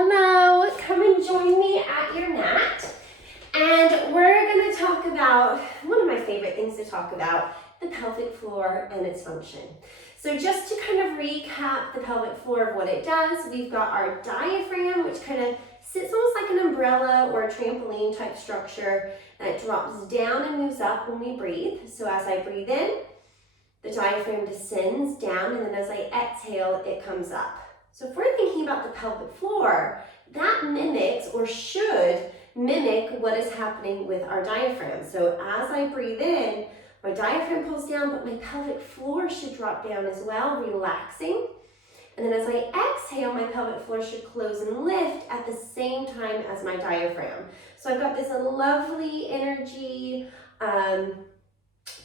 Hello, come and join me at your mat. And we're going to talk about one of my favorite things to talk about, the pelvic floor and its function. So just to kind of recap the pelvic floor of what it does, we've got our diaphragm, which kind of sits almost like an umbrella or a trampoline type structure that drops down and moves up when we breathe. So as I breathe in, the diaphragm descends down, and then as I exhale, it comes up. So if we're thinking about the pelvic floor, that mimics or should mimic what is happening with our diaphragm. So as I breathe in, my diaphragm pulls down, but my pelvic floor should drop down as well, relaxing. And then as I exhale, my pelvic floor should close and lift at the same time as my diaphragm. So I've got this lovely energy,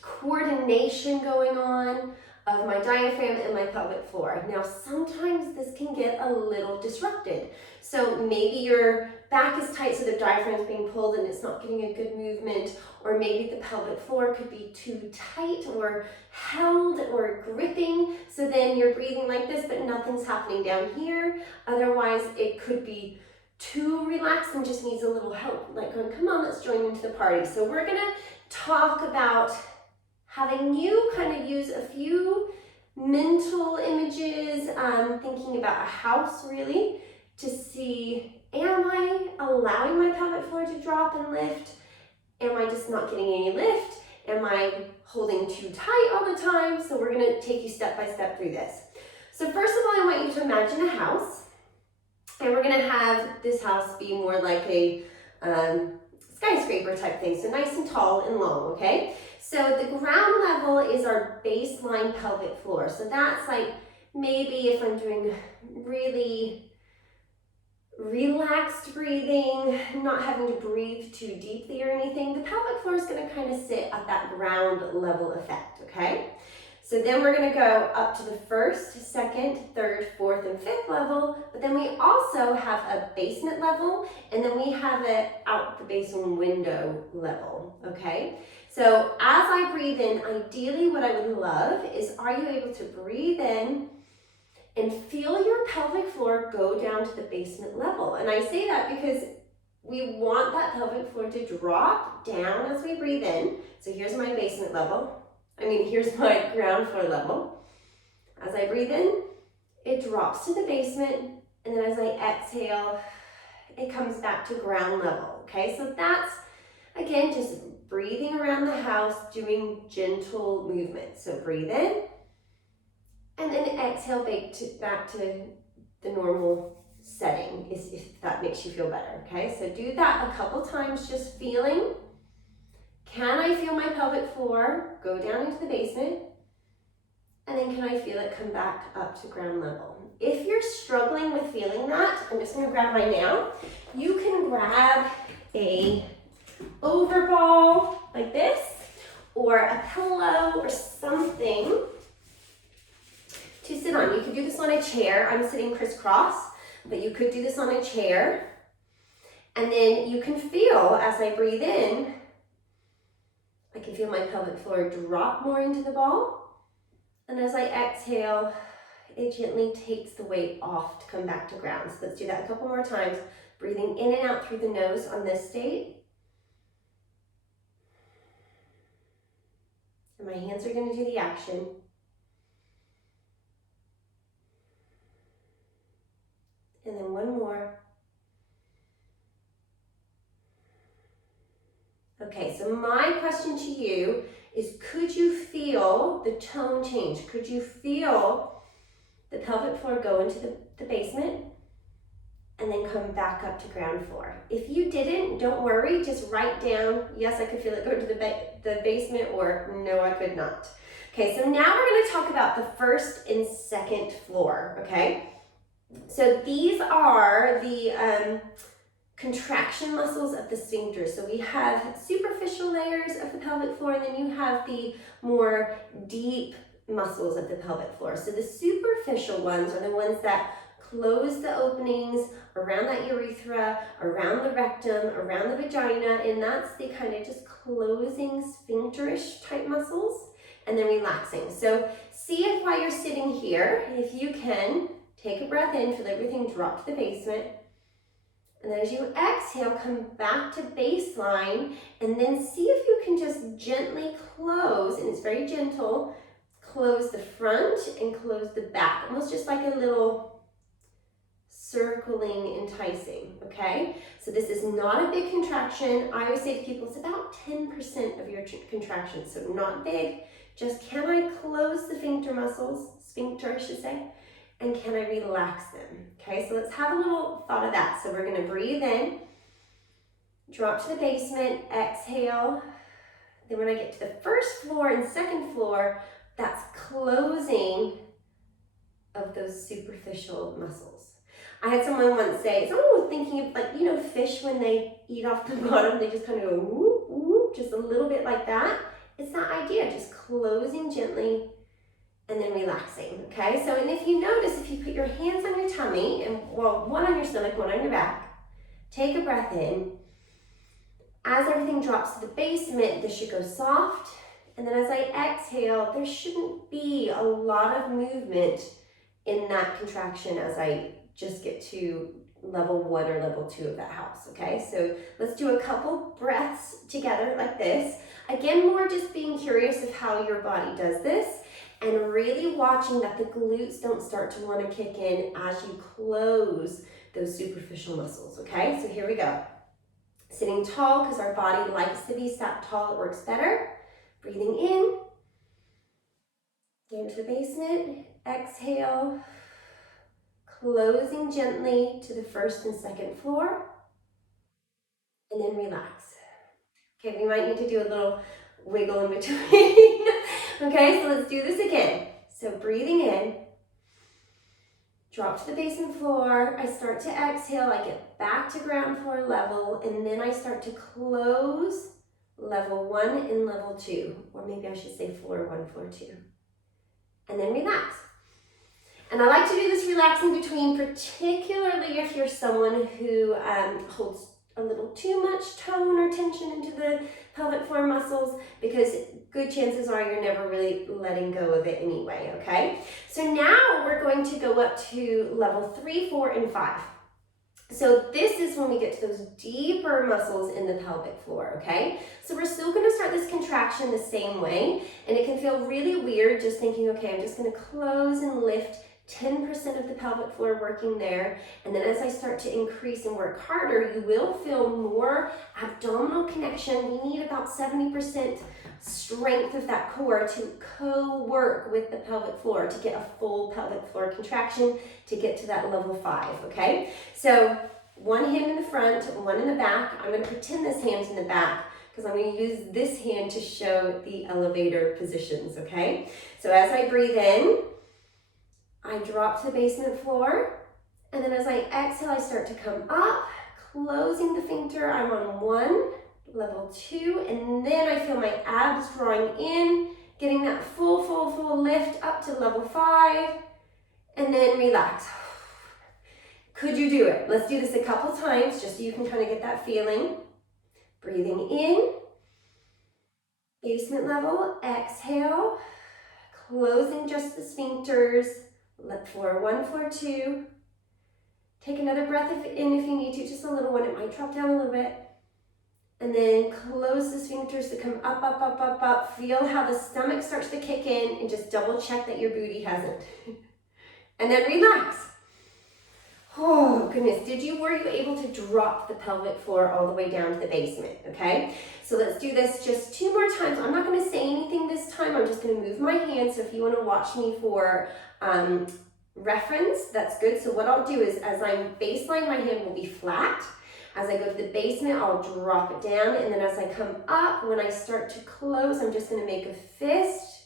coordination going on of my diaphragm and my pelvic floor. Now, sometimes this can get a little disrupted. So maybe your back is tight, so the diaphragm is being pulled and it's not getting a good movement, or maybe the pelvic floor could be too tight or held or gripping. So then you're breathing like this, but nothing's happening down here. Otherwise, it could be too relaxed and just needs a little help, like going, come on, let's join into the party. So we're gonna talk about having you kind of use a few mental images, thinking about a house really, to see, am I allowing my pelvic floor to drop and lift? Am I just not getting any lift? Am I holding too tight all the time? So we're gonna take you step by step through this. So first of all, I want you to imagine a house, and we're gonna have this house be more like a skyscraper type thing, so nice and tall and long, okay? So the ground level is our baseline pelvic floor. So that's like maybe if I'm doing really relaxed breathing, not having to breathe too deeply or anything, the pelvic floor is going to kind of sit at that ground level effect, okay? So then we're going to go up to the first, second, third, fourth, and fifth level, but then we also have a basement level, and then we have it out the basement window level, okay? So as I breathe in, ideally what I would love is, are you able to breathe in and feel your pelvic floor go down to the basement level? And I say that because we want that pelvic floor to drop down as we breathe in. So here's my basement level. Here's my ground floor level. As I breathe in, it drops to the basement, and then as I exhale, it comes back to ground level, okay? So that's, again, just breathing around the house, doing gentle movements. So breathe in, and then exhale back to the normal setting, if that makes you feel better, okay? So do that a couple times, just feeling. Can I feel my pelvic floor go down into the basement? And then can I feel it come back up to ground level? If you're struggling with feeling that, I'm just gonna grab mine now. You can grab a overball like this, or a pillow or something to sit on. You could do this on a chair. I'm sitting crisscross, but you could do this on a chair. And then you can feel, as I breathe in, I can feel my pelvic floor drop more into the ball. And as I exhale, it gently takes the weight off to come back to ground. So let's do that a couple more times. Breathing in and out through the nose on this state. And my hands are going to do the action. And then one more. Okay, so my question to you is, could you feel the tone change? Could you feel the pelvic floor go into the basement and then come back up to ground floor? If you didn't, don't worry, just write down, yes, I could feel it go to the basement, or no, I could not. Okay, so now we're going to talk about the first and second floor, okay? So these are the contraction muscles of the sphincter. So we have superficial layers of the pelvic floor, and then you have the more deep muscles of the pelvic floor. So the superficial ones are the ones that close the openings around that urethra, around the rectum, around the vagina, and that's the kind of just closing sphincterish type muscles, and then relaxing. So see if while you're sitting here, if you can take a breath in, feel everything drop to the basement, And then as you exhale, come back to baseline, and then see if you can just gently close, and it's very gentle, close the front and close the back, almost just like a little circling, enticing, okay? So this is not a big contraction. I always say to people, it's about 10% of your contraction, so not big. Just, can I close the sphincter muscles, sphincter I should say, and can I relax them? Okay, so let's have a little thought of that. So we're gonna breathe in, drop to the basement, exhale. Then when I get to the first floor and second floor, that's closing of those superficial muscles. I had someone once say, someone was thinking of, like, you know, fish when they eat off the bottom, they just kind of go whoop, whoop, just a little bit like that. It's that idea, just closing gently and then relaxing, okay? So, and if you notice, if you put your hands on your tummy, and well, one on your stomach, one on your back, take a breath in. As everything drops to the basement, this should go soft. And then as I exhale, there shouldn't be a lot of movement in that contraction as I just get to level 1 or level 2 of that house, okay? So let's do a couple breaths together like this. Again, more just being curious of how your body does this and really watching that the glutes don't start to want to kick in as you close those superficial muscles, okay? So here we go. Sitting tall, because our body likes to be sat tall, it works better. Breathing in, get into the basement, exhale, closing gently to the first and second floor, and then relax. Okay, we might need to do a little wiggle in between. Okay, so let's do this again. So breathing in, drop to the basement floor, I start to exhale, I get back to ground floor level, and then I start to close level 1 and level 2, or maybe I should say floor 1, floor 2, and then relax. And I like to do this relax in between, particularly if you're someone who holds a little too much tone or tension into the pelvic floor muscles, because good chances are you're never really letting go of it anyway, okay? So now we're going to go up to level 3, 4, and 5. So this is when we get to those deeper muscles in the pelvic floor, okay? So we're still gonna start this contraction the same way, and it can feel really weird just thinking, okay, I'm just gonna close and lift 10% of the pelvic floor working there, and then as I start to increase and work harder, you will feel more abdominal connection. We need about 70% strength of that core to co-work with the pelvic floor to get a full pelvic floor contraction to get to that level 5, okay? So one hand in the front, one in the back. I'm going to pretend this hand's in the back because I'm going to use this hand to show the elevator positions, okay? So as I breathe in, I drop to the basement floor, and then as I exhale, I start to come up, closing the sphincter. I'm on 1, level 2, and then I feel my abs drawing in, getting that full lift up to level 5, and then relax. Could you do it? Let's do this a couple times just so you can kind of get that feeling. Breathing in, basement level, exhale, closing just the sphincters. Let floor 1, floor 2. Take another breath in if you need to, just a little one. It might drop down a little bit. And then close the sphincters to come up, up, up, up, up. Feel how the stomach starts to kick in, and just double check that your booty hasn't. And then relax. Oh goodness, were you able to drop the pelvic floor all the way down to the basement, okay? So let's do this just 2 more times. I'm not gonna say anything this time, I'm just gonna move my hand, so if you wanna watch me for reference, that's good. So what I'll do is, as I'm baseline, my hand will be flat. As I go to the basement, I'll drop it down, and then as I come up, when I start to close, I'm just gonna make a fist,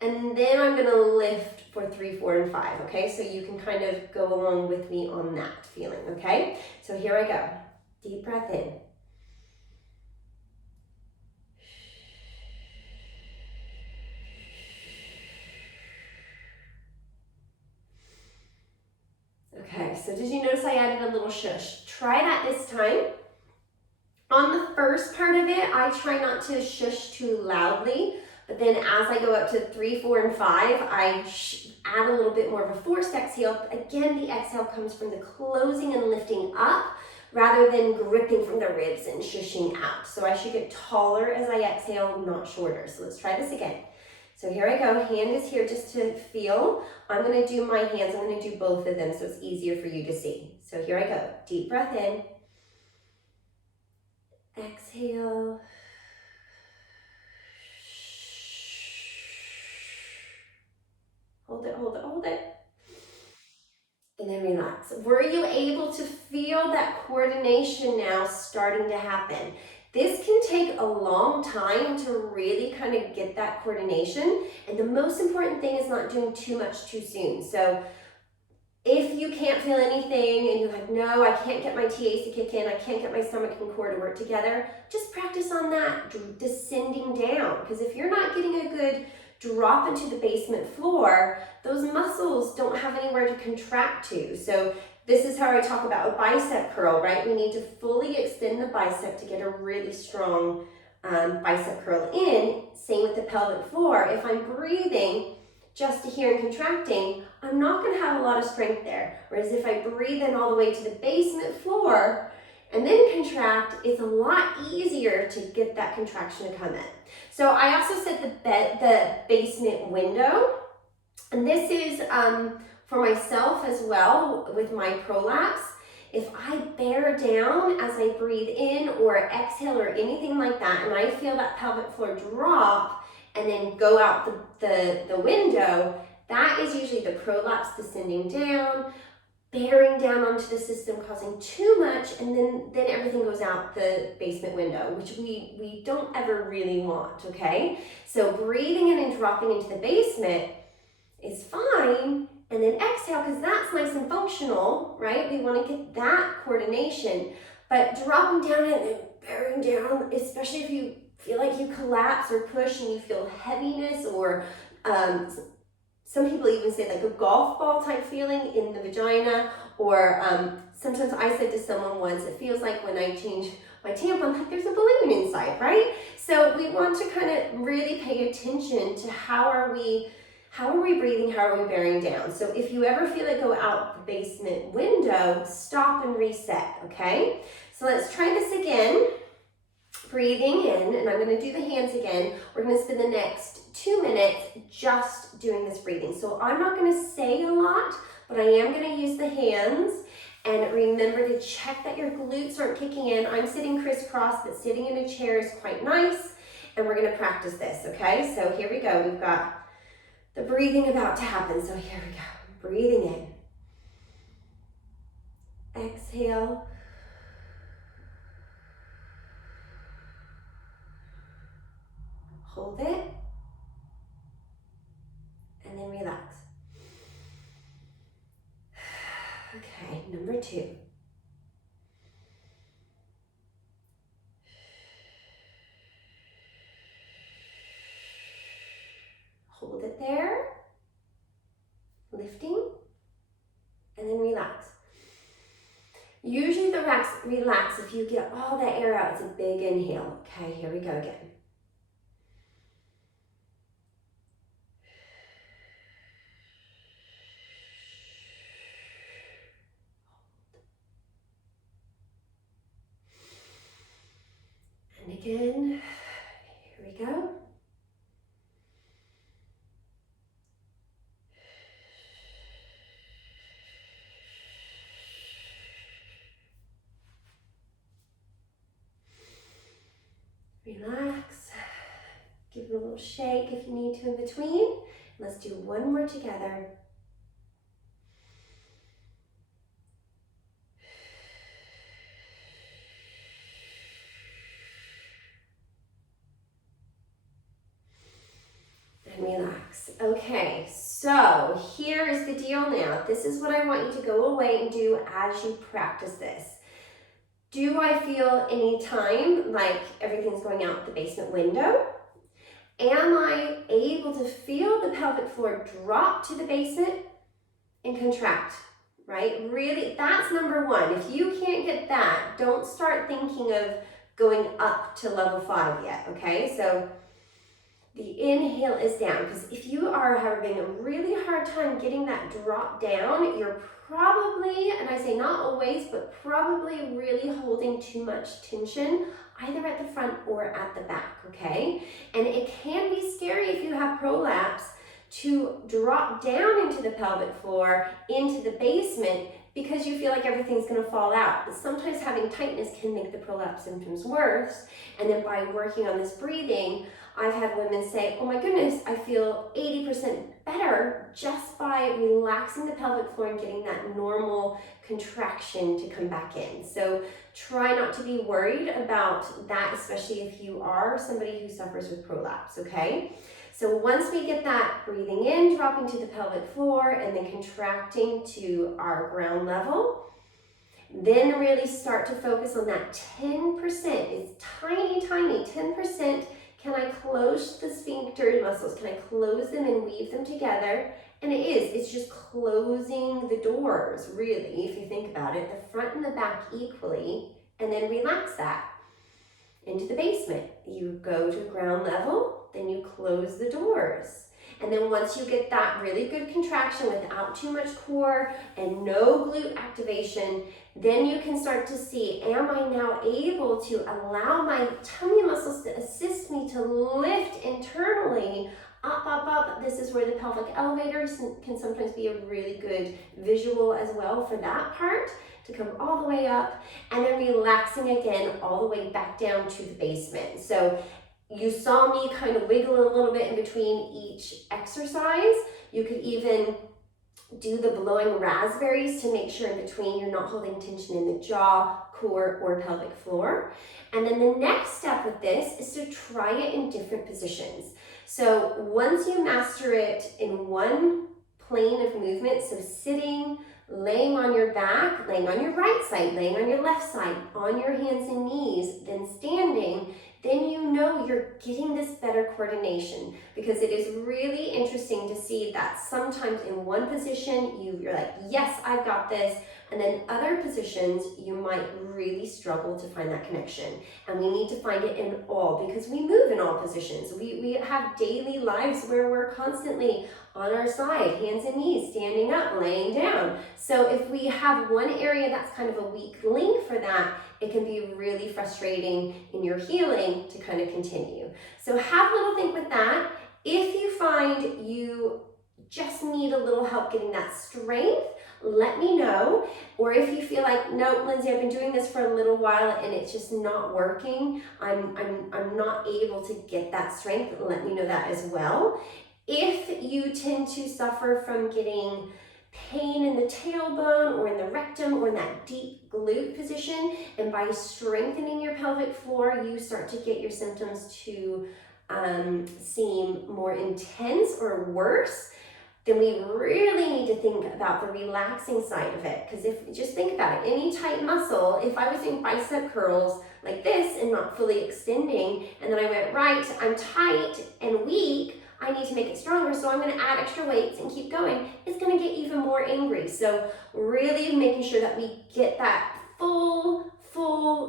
and then I'm gonna lift for 3, 4, and 5, okay? So you can kind of go along with me on that feeling, okay? So here I go. Deep breath in. Okay, so did you notice I added a little shush? Try that this time. On the first part of it, I try not to shush too loudly, but then as I go up to 3, 4, and 5, I add a little bit more of a forced exhale. Again, the exhale comes from the closing and lifting up rather than gripping from the ribs and shushing out. So I should get taller as I exhale, not shorter. So let's try this again. So here I go, hand is here just to feel. I'm gonna do my hands, I'm gonna do both of them so it's easier for you to see. So here I go, deep breath in. Exhale. Hold it, hold it, hold it. And then relax. Were you able to feel that coordination now starting to happen? This can take a long time to really kind of get that coordination. And the most important thing is not doing too much too soon. So if you can't feel anything and you're like, no, I can't get my TAs to kick in, I can't get my stomach and core to work together, just practice on that descending down. Because if you're not getting a good drop into the basement floor, those muscles don't have anywhere to contract to. So this is how I talk about a bicep curl, right? We need to fully extend the bicep to get a really strong bicep curl in. Same with the pelvic floor. If I'm breathing just to here and contracting, I'm not going to have a lot of strength there. Whereas if I breathe in all the way to the basement floor and then contract, it's a lot easier to get that contraction to come in. So I also set the basement window, and this is for myself as well with my prolapse. If I bear down as I breathe in or exhale or anything like that, and I feel that pelvic floor drop and then go out the window, that is usually the prolapse descending down, bearing down onto the system, causing too much, and then everything goes out the basement window, which we don't ever really want, okay? So breathing in and dropping into the basement is fine, and then exhale, because that's nice and functional, right? We want to get that coordination, but dropping down and then bearing down, especially if you feel like you collapse or push and you feel heaviness, or some people even say like a golf ball type feeling in the vagina, or sometimes I said to someone once, it feels like when I change my tampon, like there's a balloon inside, right? So we want to kind of really pay attention to how are we breathing, how are we bearing down? So if you ever feel it go out the basement window, stop and reset, okay? So let's try this again. Breathing in, and I'm going to do the hands again. We're going to spend the next 2 minutes just doing this breathing. So I'm not going to say a lot, but I am going to use the hands. And remember to check that your glutes aren't kicking in. I'm sitting crisscross, but sitting in a chair is quite nice. And we're going to practice this, okay? So here we go. We've got the breathing about to happen. So here we go. Breathing in. Exhale. Hold it, and then relax. Okay, number 2. Hold it there, lifting, and then relax. Usually the relax, if you get all that air out, it's a big inhale. Okay, here we go again. And again, here we go. Relax. Give it a little shake if you need to in between. Let's do one more together. And relax. Okay, so here is the deal now. This is what I want you to go away and do as you practice this. Do I feel any time like everything's going out the basement window? Am I able to feel the pelvic floor drop to the basement and contract, right? Really, that's number 1. If you can't get that, don't start thinking of going up to level 5 yet, okay? So the inhale is down, because if you are having a really hard time getting that drop down, you're probably, and I say not always, but probably really holding too much tension either at the front or at the back, okay? And it can be scary if you have prolapse to drop down into the pelvic floor, into the basement, because you feel like everything's going to fall out. But sometimes having tightness can make the prolapse symptoms worse. And then by working on this breathing, I've had women say, oh my goodness, I feel 80% better just by relaxing the pelvic floor and getting that normal contraction to come back in. So try not to be worried about that, especially if you are somebody who suffers with prolapse, okay? So once we get that breathing in, dropping to the pelvic floor, and then contracting to our ground level, then really start to focus on that 10%. It's tiny, tiny, 10%. Can I close the sphincter muscles? Can I close them and weave them together? And it's just closing the doors, really, if you think about it, the front and the back equally, and then relax that into the basement. You go to ground level, then you close the doors. And then once you get that really good contraction without too much core and no glute activation, then you can start to see, am I now able to allow my tummy muscles to assist me to lift internally up, up, up. This is where the pelvic elevator can sometimes be a really good visual as well for that part, to come all the way up, and then relaxing again all the way back down to the basement. So you saw me kind of wiggle a little bit in between each exercise. You could even do the blowing raspberries to make sure in between you're not holding tension in the jaw, core, or pelvic floor. And then the next step with this is to try it in different positions. So once you master it in one plane of movement, so sitting, laying on your back, laying on your right side, laying on your left side, on your hands and knees, then standing, then you know you're getting this better coordination, because it is really interesting to see that sometimes in one position you're like, yes, I've got this, and then other positions you might really struggle to find that connection. And we need to find it in all, because we move in all positions. We have daily lives where we're constantly on our side, hands and knees, standing up, laying down. So if we have one area that's kind of a weak link for that, it can be really frustrating in your healing to kind of continue. So have a little think with that. If you find you just need a little help getting that strength, let me know. Or if you feel like, no, Lindsay, I've been doing this for a little while and it's just not working, I'm not able to get that strength, let me know that as well. If you tend to suffer from getting pain in the tailbone or in the rectum or in that deep glute position, and by strengthening your pelvic floor, you start to get your symptoms to seem more intense or worse, then we really need to think about the relaxing side of it. Because if, just think about it, any tight muscle, if I was doing bicep curls like this and not fully extending, and then I went, right, I'm tight and weak, I need to make it stronger, so I'm going to add extra weights and keep going, it's going to get even more angry. So really making sure that we get that full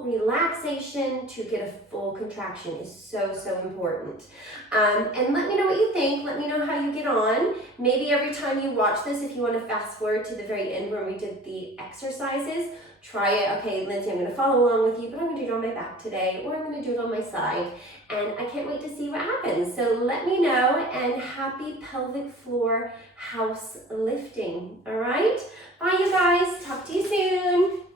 relaxation to get a full contraction is so important. And let me know what you think. Let me know how you get on. Maybe every time you watch this, if you want to fast forward to the very end where we did the exercises, try it. Okay, Lindsay, I'm going to follow along with you, but I'm going to do it on my back today, or I'm going to do it on my side. And I can't wait to see what happens. So let me know, and happy pelvic floor house lifting. All right? Bye, you guys. Talk to you soon.